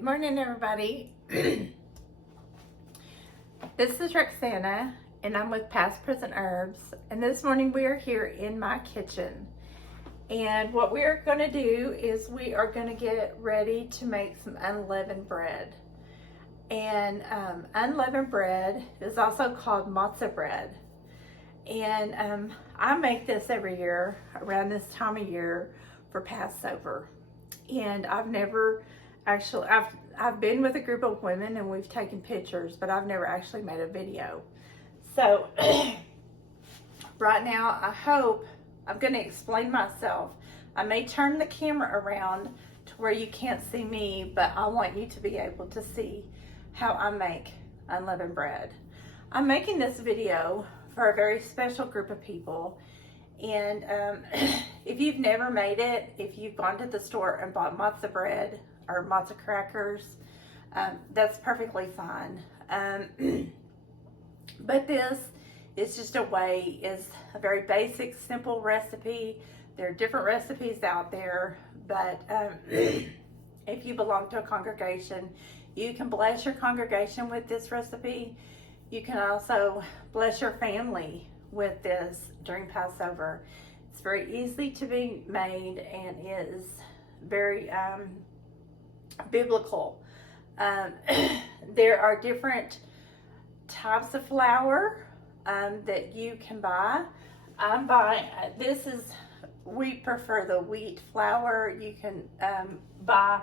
Good morning, everybody. This is Rexanna, and I'm with Past Present Herbs. And this morning we are here in my kitchen. And what we are going to do is we are going to get ready to make some unleavened bread. And unleavened bread is also called matzah bread. And I make this every year around this time of year for Passover. And I've been with a group of women and we've taken pictures, but I've never actually made a video. So right now I'm going to explain myself. I may turn the camera around to where you can't see me, but I want you to be able to see how I make unleavened bread. I'm making this video for a very special group of people. And if you've never made it, if you've gone to the store and bought matzah bread or matzah crackers, that's perfectly fine. But this is just a very basic, simple recipe. There are different recipes out there, but if you belong to a congregation, you can bless your congregation with this recipe. You can also bless your family with this during Passover. It's very easy to be made and is very biblical. There are different types of flour that you can buy. I'm buying, we prefer the wheat flour. You can buy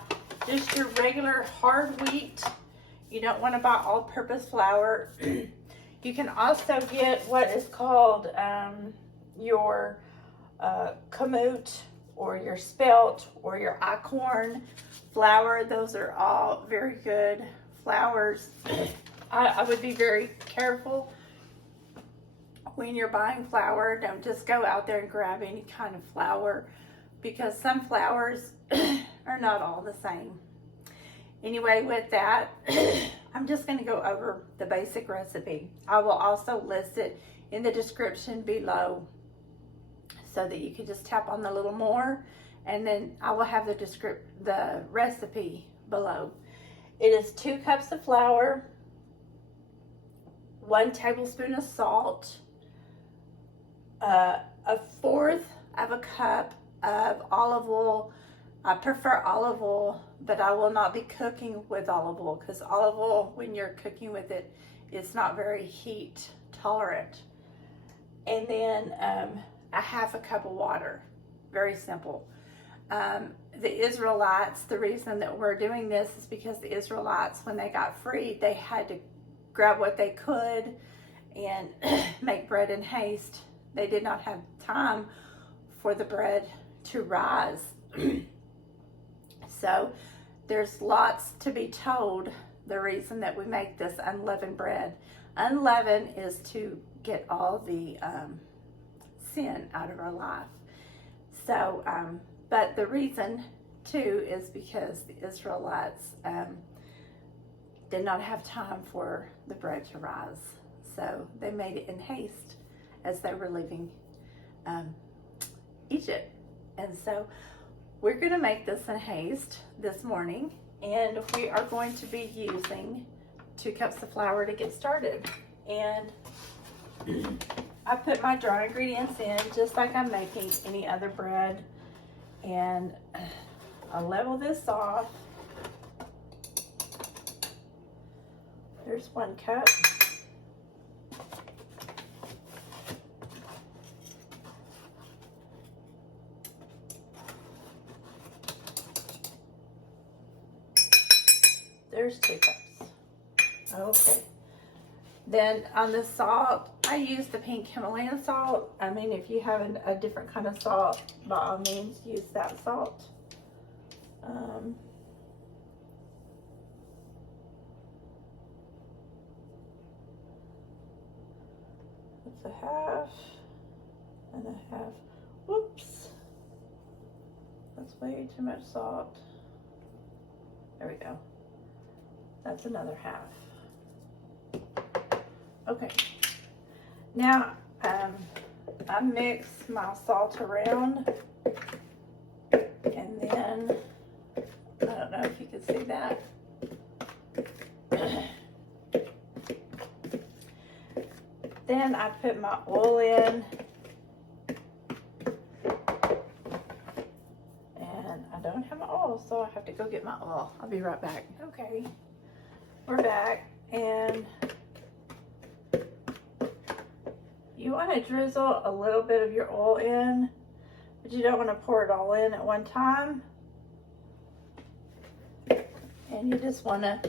just your regular hard wheat. You don't want to buy all-purpose flour. You can also get what is called your kamut or your spelt or your acorn flour. Those are all very good flours. I would be very careful when you're buying flour. Don't just go out there and grab any kind of flour, because some flours are not all the same. Anyway, with that, I'm just going to go over the basic recipe. I will also list it in the description below so that you can just tap on the little more, and then I will have the recipe below. It is 2 cups of flour, 1 tablespoon of salt, 1/4 of a cup of olive oil. I prefer olive oil, but I will not be cooking with olive oil, because olive oil, when you're cooking with it, it's not very heat tolerant. And then 1/2 cup of water. Very simple. The Israelites, the reason that we're doing this is because the Israelites, when they got free, they had to grab what they could and make bread in haste. They did not have time for the bread to rise. So there's lots to be told the reason that we make this unleavened bread. Unleavened is to get all the sin out of our life. So, but the reason too is because the Israelites did not have time for the bread to rise. So they made it in haste as they were leaving Egypt. And so we're going to make this in haste this morning, and we are going to be using 2 cups of flour to get started. And I put my dry ingredients in just like I'm making any other bread, and I'll level this off. There's 1 cup. There's 2 cups. Okay. Then on the salt, I use the pink Himalayan salt. I mean, if you have a different kind of salt, by all means, use that salt. It's 1/2 and 1/2. Whoops. That's way too much salt. There we go. That's another 1/2. Okay. Now, I mix my salt around, and then, I don't know if you can see that, Then I put my oil in. And I don't have my oil, so I have to go get my oil. I'll be right back. Okay, we're back. And you want to drizzle a little bit of your oil in, but you don't want to pour it all in at one time. And you just want to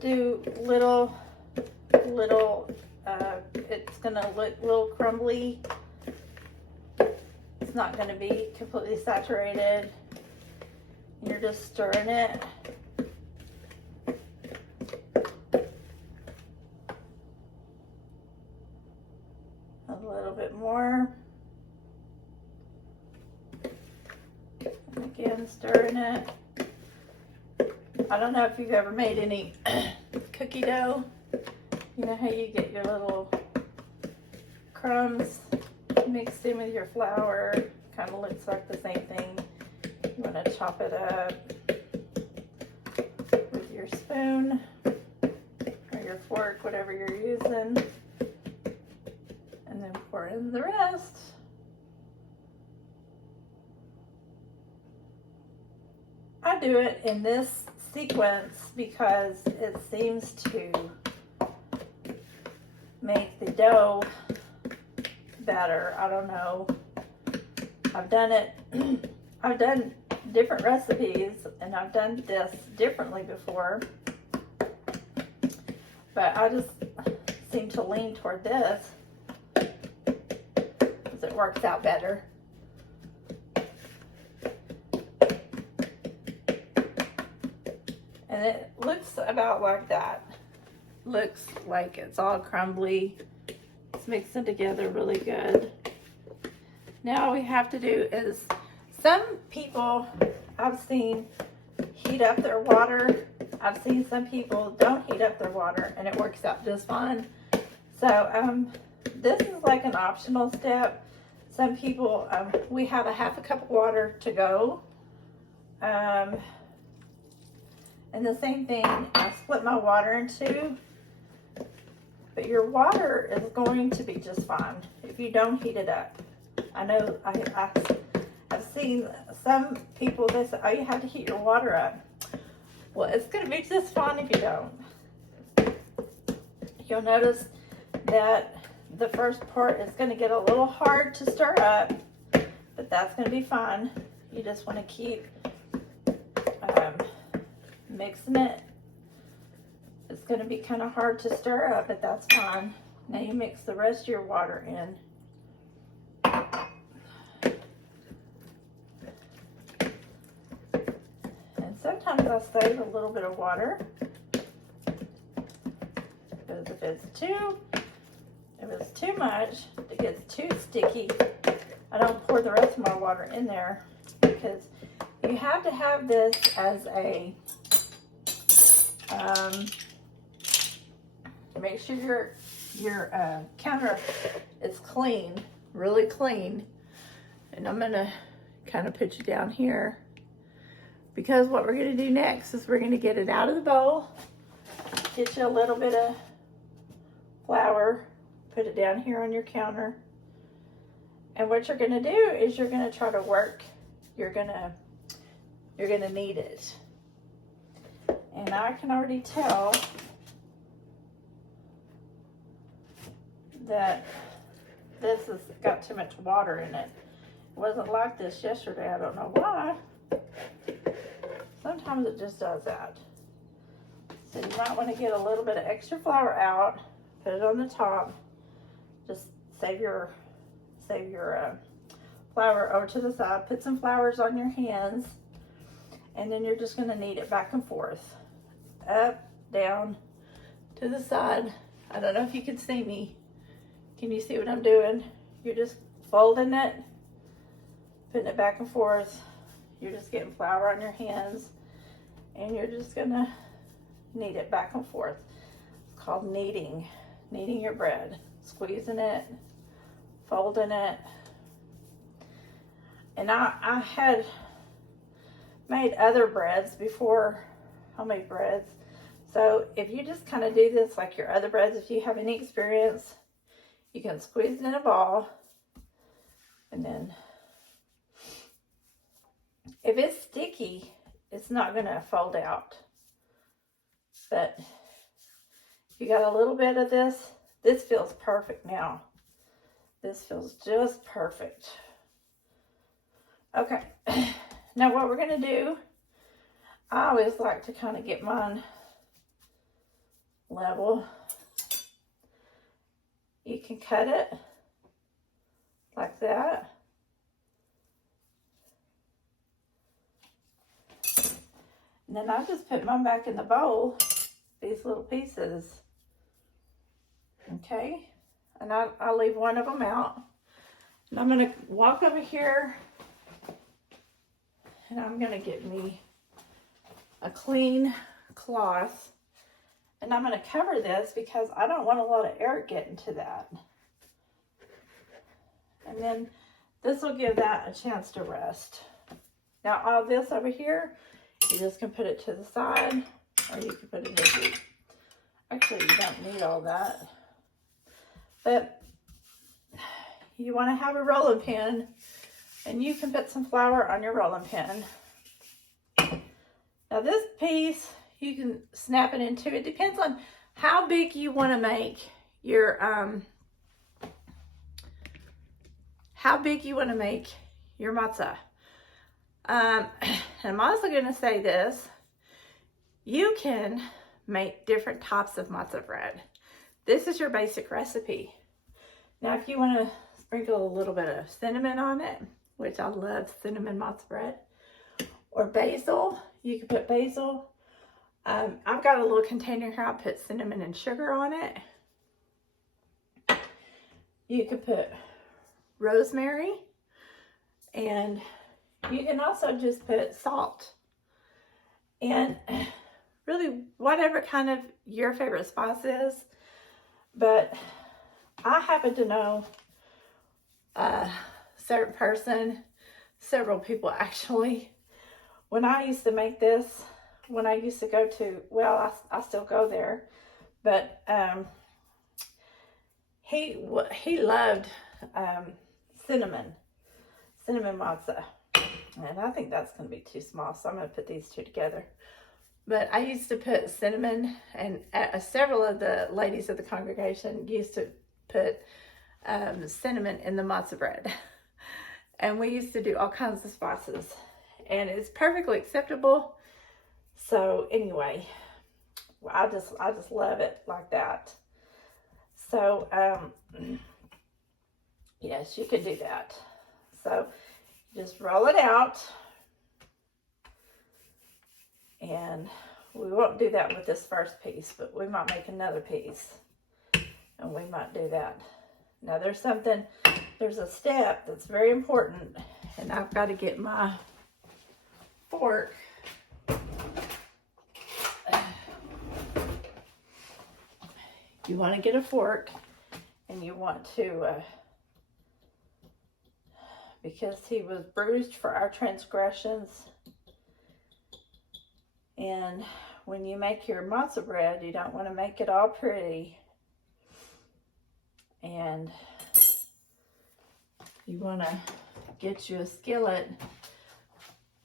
do little, it's going to look a little crumbly. It's not going to be completely saturated. You're just stirring it. A little bit more. And again, stirring it. I don't know if you've ever made any cookie dough. You know how you get your little crumbs mixed in with your flour. Kind of looks like the same thing. You want to chop it up with your spoon or your fork, whatever you're using, and then pour in the rest. I do it in this sequence because it seems to make the dough better. I don't know. I've done it. I've done different recipes and I've done this differently before, but I just seem to lean toward this because it works out better. And it looks about like that. Looks like it's all crumbly. It's mixing together really good. Now all we have to do is, some people I've seen heat up their water. I've seen some people don't heat up their water and it works out just fine. So this is like an optional step. Some people, we have a half a cup of water to go. And the same thing, I split my water in two. But your water is going to be just fine if you don't heat it up. I know I've seen some people that say, oh, you have to heat your water up. Well, it's going to be just fine if you don't. You'll notice that the first part is going to get a little hard to stir up, but that's going to be fine. You just want to keep mixing it. It's going to be kind of hard to stir up, but that's fine. Now you mix the rest of your water in. And sometimes I'll save a little bit of water, because if it's too much, it gets too sticky, I don't pour the rest of my water in there, because you have to have this as a make sure your counter is clean, really clean. And I'm gonna kind of put you down here, because what we're gonna do next is we're gonna get it out of the bowl, get you a little bit of flour, put it down here on your counter. And what you're gonna do is you're gonna try to work, you're gonna knead it. And I can already tell that this has got too much water in it. It wasn't like this yesterday. I don't know why. Sometimes it just does that. So you might want to get a little bit of extra flour out, put it on the top. Just save your flour over to the side. Put some flowers on your hands, and then you're just going to knead it back and forth, up, down, to the side. I don't know if you can see me. Can you see what I'm doing? You're just folding it, putting it back and forth. You're just getting flour on your hands, and you're just gonna knead it back and forth. It's called kneading your bread. Squeezing it, folding it. And I had made other breads before, homemade breads. So if you just kind of do this like your other breads, if you have any experience, you can squeeze it in a ball. And then if it's sticky, it's not going to fold out. But if you got a little bit of this, this feels perfect now. This feels just perfect. Okay, now what we're going to do, I always like to kind of get mine level. You can cut it like that. And then I just put mine back in the bowl, these little pieces. Okay, and I'll leave one of them out. And I'm gonna walk over here and I'm gonna get me a clean cloth. And I'm gonna cover this because I don't want a lot of air getting to that. And then this will give that a chance to rest. Now all this over here, you just can put it to the side, or you can put it in deep. Actually, you don't need all that. But you want to have a rolling pin, and you can put some flour on your rolling pin. Now this piece, you can snap it into. It depends on how big you want to make your matzah. And I'm also going to say this. You can make different types of matzah bread. This is your basic recipe. Now, if you want to sprinkle a little bit of cinnamon on it, which I love cinnamon matzah bread, or basil, you can put basil. I've got a little container here. I put cinnamon and sugar on it. You could put rosemary, and you can also just put salt, and really whatever kind of your favorite spice is. But I happen to know a certain person, several people actually, when I used to make this, when I used to go to, well, I still go there, but he loved cinnamon matzah. And I think that's going to be too small, so I'm going to put these two together. But I used to put cinnamon, and several of the ladies of the congregation used to put cinnamon in the matzah bread. And we used to do all kinds of spices. And it's perfectly acceptable. So anyway, I just love it like that. So, yes, you can do that. So just roll it out. And we won't do that with this first piece, but we might make another piece. And we might do that. Now there's a step that's very important. And I've got to get my fork. You want to get a fork, and you want to, because he was bruised for our transgressions. And when you make your matzah bread, you don't want to make it all pretty. And you want to get you a skillet,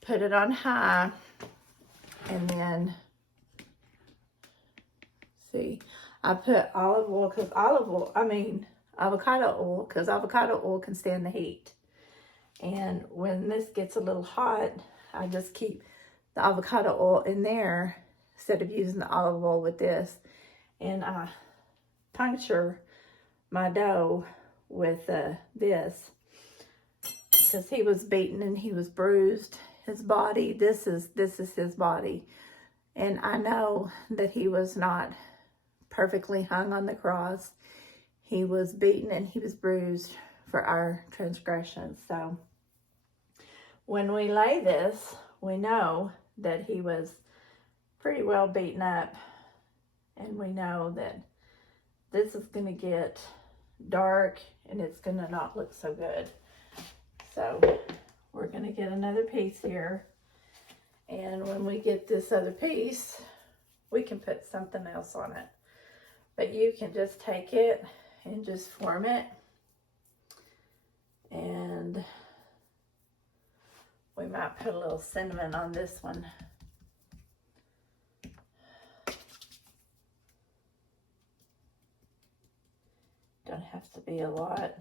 put it on high, and then, see, I put avocado oil, because avocado oil can stand the heat. And when this gets a little hot, I just keep the avocado oil in there instead of using the olive oil with this. And I puncture my dough with this, because he was beaten and he was bruised. His body, this is his body. And I know that he was not perfectly hung on the cross. He was beaten and he was bruised for our transgressions. So when we lay this, we know that he was pretty well beaten up, and we know that this is going to get dark and it's going to not look so good. So we're going to get another piece here, and when we get this other piece, We can put something else on it. But you can just take it and just form it. And we might put a little cinnamon on this one. Don't have to be a lot.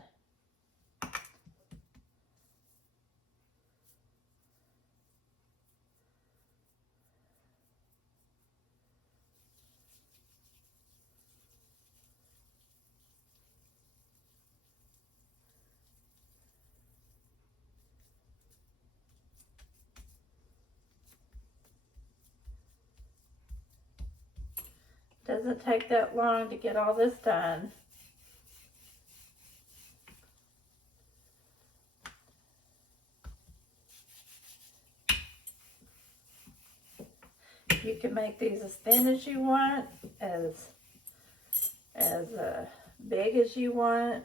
Doesn't take that long to get all this done. You can make these as thin as you want, as big as you want.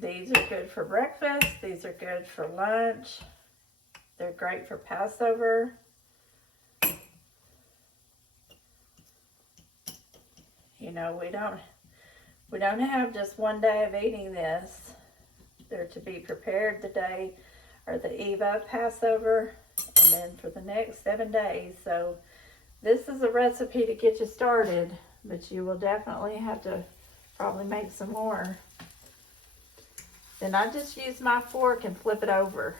These are good for breakfast. These are good for lunch. They're great for Passover. You know, we don't have just one day of eating this. They're to be prepared the day or the eve of Passover, and then for the next 7 days. So this is a recipe to get you started, but you will definitely have to probably make some more. Then I just use my fork and flip it over.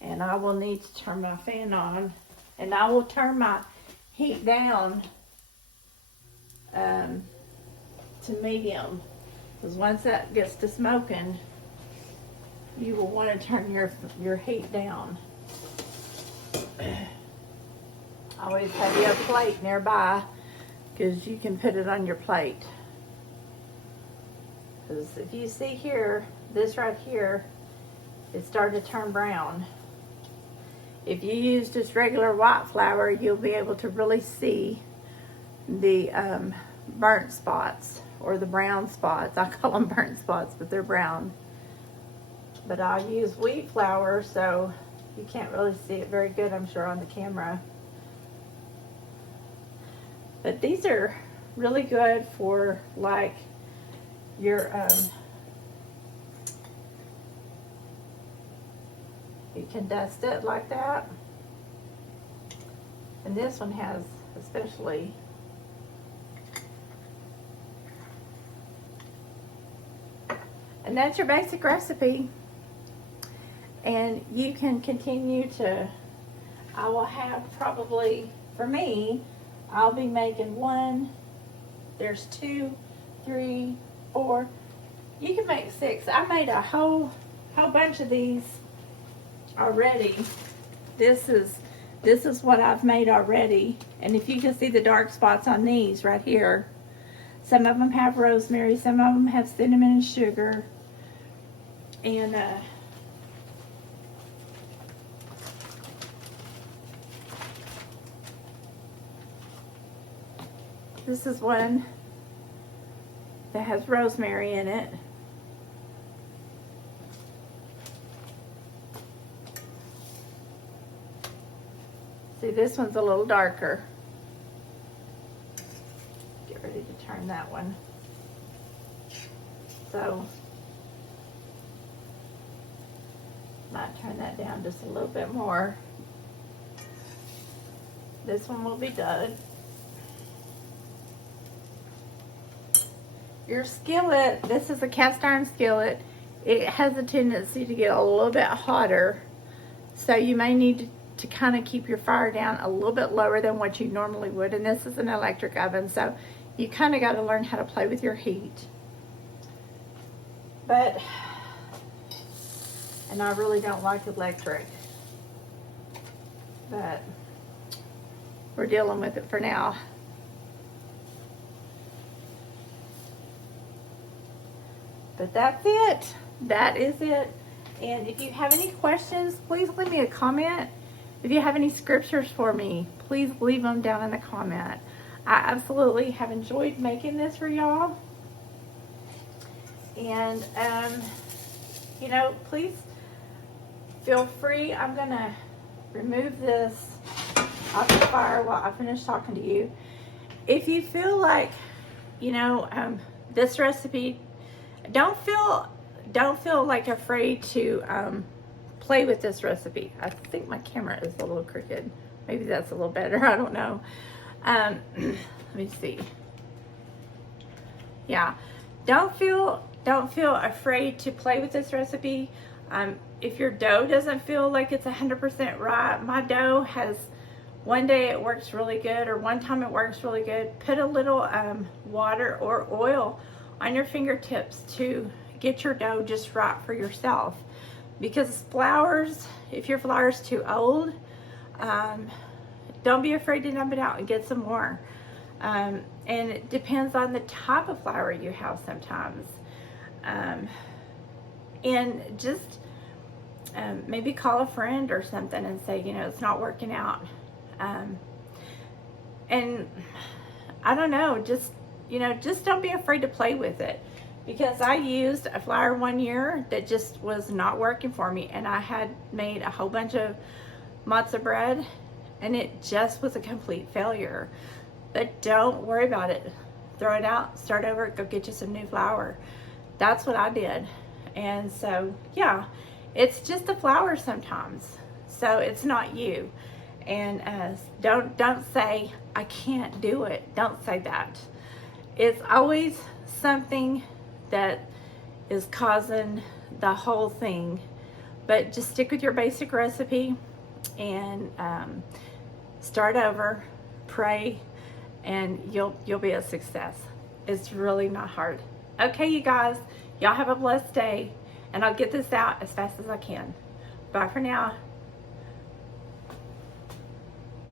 And I will need to turn my fan on, and I will turn my heat down to medium, because once that gets to smoking, you will want to turn your heat down. Always have your plate nearby, because you can put it on your plate. Because if you see here, this right here, it's starting to turn brown. If you use just regular white flour, you'll be able to really see the burnt spots or the brown spots. I call them burnt spots, but they're brown. But I use wheat flour, so you can't really see it very good, I'm sure, on the camera. But these are really good for like your you can dust it like that. And this one has especially and that's your basic recipe. And you can continue to, I will have probably, for me, I'll be making one, there's 2, 3, 4, you can make 6. I made a whole bunch of these already. This is what I've made already. And if you can see the dark spots on these right here, some of them have rosemary, some of them have cinnamon and sugar. And this is one that has rosemary in it. See, this one's a little darker. Get ready to turn that one. So, might turn that down just a little bit more. This one will be done. Your skillet, this is a cast iron skillet. It has a tendency to get a little bit hotter. So you may need to kind of keep your fire down a little bit lower than what you normally would. And this is an electric oven, so you kind of got to learn how to play with your heat. But, and I really don't like electric. But we're dealing with it for now. But that's it. That is it. And if you have any questions, please leave me a comment. If you have any scriptures for me, please leave them down in the comment. I absolutely have enjoyed making this for y'all. And, you know, please feel free. I'm going to remove this off the fire while I finish talking to you. If you feel like, you know, this recipe, don't feel like afraid to play with this recipe. I think my camera is a little crooked. Maybe that's a little better. I don't know. Let me see. Yeah, don't feel afraid to play with this recipe. If your dough doesn't feel like it's 100% right, my dough has, one day it works really good, or one time it works really good. Put a little water or oil on your fingertips to get your dough just right for yourself. Because flours, if your flour is too old, don't be afraid to dump it out and get some more. And it depends on the type of flour you have sometimes. And just maybe call a friend or something and say, you know, it's not working out. And I don't know, just, you know, just don't be afraid to play with it. Because I used a flour one year that just was not working for me, and I had made a whole bunch of matzo bread and it just was a complete failure. But don't worry about it. Throw it out, start over, go get you some new flour. That's what I did. And so, yeah, it's just the flour sometimes. So it's not you. And don't say, I can't do it. Don't say that. It's always something that is causing the whole thing. But just stick with your basic recipe and start over, pray, and you'll be a success. It's really not hard. Okay, you guys, y'all have a blessed day, and I'll get this out as fast as I can. Bye for now.